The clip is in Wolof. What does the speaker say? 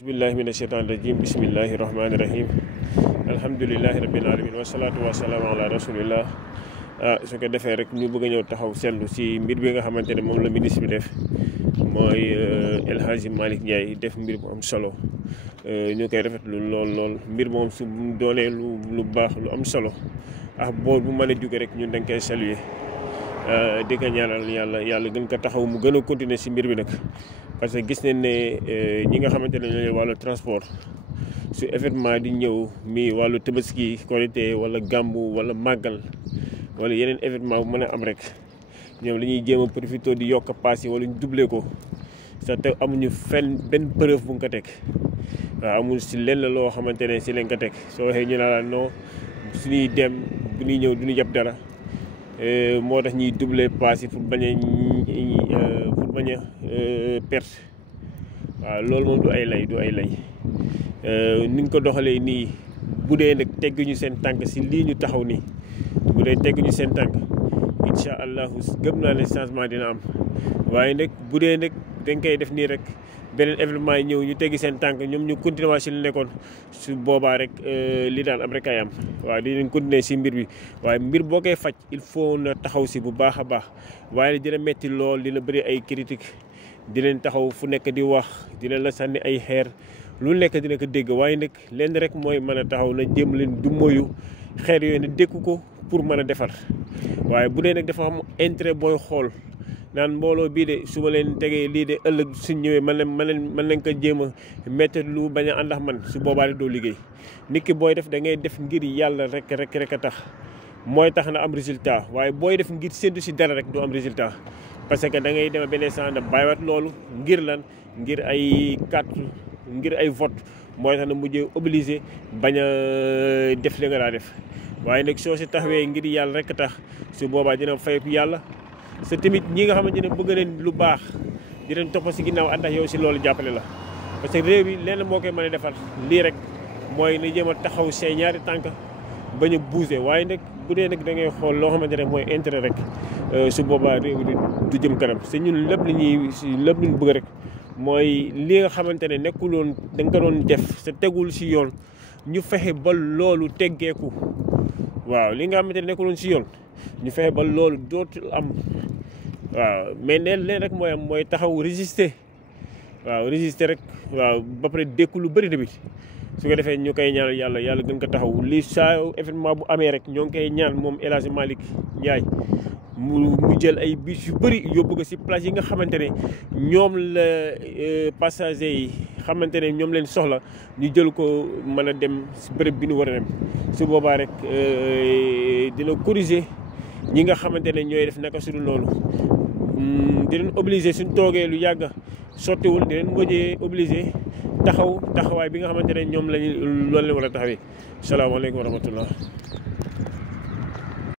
bismillahi mina sheytaani rajim bismillahi rahmaani rahim alhamdulilahi rabbil alamin wasalaatu wasalaamu ala rasulillah. Su ko defee rek ñu bëgg a ñëw taxaw seetlu si mbir bi nga xamante ne moom la ministre bi def mooy El Hadji Malick Ndiaye def mbir bu am solo. ñu koy rafetlu lool mbir moom su doonee lu baax lu am solo boor bu mën a jóge rek ñun dañ koy saluer di ko ñaanal yàlla gën ko taxaw mu gën a continuer si mbir bi nag. parce que gis nañ ne ñi nga xamante ne ñooy wàllu transport su événement di ñëw mi wàllu Tabaski Korité wala gàmmu wala màggal wala yeneen événement bu mën a am rek ñoom la ñuy jéem a profité di yokk paas yi wala ñu doublé ko sax te amuñu benn preuve bu nga ko teg. waaw amul si lenn loo xamante ne si leen ko teg soo waxee ñu naan la non suñuy dem bu ñuy ñëw du ñu jàpp dara moo tax ñuy doublé paas yi pour bañ a perte. waaw loolu moom du ay lay ni ñu ko doxalee nii bu dee nag tegguñu seen tànk si lii ñu taxaw nii bu dee tegguñu seen tànk incha allahu gëm naa ne changement dina am waaye nag bu dee nag dañ koy def nii rek. beneen événement yi ñëw ñu teggi seen tànk ñoom ñu continuer waa si li nekkoon su boobaa rek li daan am rek ay am waaw dinañ continuer si mbir bi waaye mbir boo koy faj il faut na taxaw si bu baax a baax waaye dina metti lool dina bëri ay critique dinañ taxaw fu nekk di wax dina la sànni ay xeer lu nekk dina ko dégg waaye nag lenn rek mooy mën a taxaw na jëm leen du moyu xeer yooyu ne dékku ko pour mën a defar waaye bu dee nag dafa am intérêt booy xool naan mbooloo bii de su ma leen tegee lii de ëllëg suñ ñëwee man leen ko jéem a métti lu bañ a ànd ak man su boobaa de doo liggéey nit ki booy def da ngay def ngir yàlla rek a tax mooy tax na am résultat waaye booy def ngir séntu si dara rek du am résultat. parce que da ngay dem benn sant da bàyyiwaat loolu ngir lan ngir ay carte ngir ay vote mooy tax na mujjee obligé bañ a def li nga daa def waaye nag soo si taxawee ngir yàlla rek a tax su boobaa dina fay yàlla. sa tamit ñi nga xamante ne bëgg nañ lu baax di leen topp si ginnaaw ànd ak yow si loolu jàppale la parce que réew bi lenn moo koy mën a defar lii rek mooy na jéem a taxaw say ñaari tànk bañ a bougé waaye nag bu dee nag da ngay xool loo xamante ne mooy intérêt rek su boobaa réew bi du jëm kanam te ñun lépp li ñu bëgg rek mooy li nga xamante ne nekkuloon da nga ko doon def sa tegul si yoon ñu fexe ba loolu teggeeku waaw li nga xamante ne nekkuloon si yoon ñu fexe ba loolu dootul am. waaw mais leen rek mooy am mooy taxaw résister waaw résister rek waaw ba pare dékku lu bëri tamit su ko defee ñu koy ñaanal yàlla gën ko taxaw li saa événement bu amee rek ñoo ngi koy ñaan moom El Hadji Malick Ndiaye mu jël ay bus yu bëri yóbbu ko si place yi nga xamante ne ñoom la passagers yi xamante ne ñoom leen soxla ñu jël ko mën a dem si bërëb bi ñu war a dem su boobaa rek dina corriger ñi nga xamante ne ñooy def naka suñu loolu di leen obligé suñ toogee lu yàgg sottiwul di leen mujjee obligé taxawaay bi nga xamante ne ñoom loolu leen war a taxawee salaamaaleykum wa rahmatullah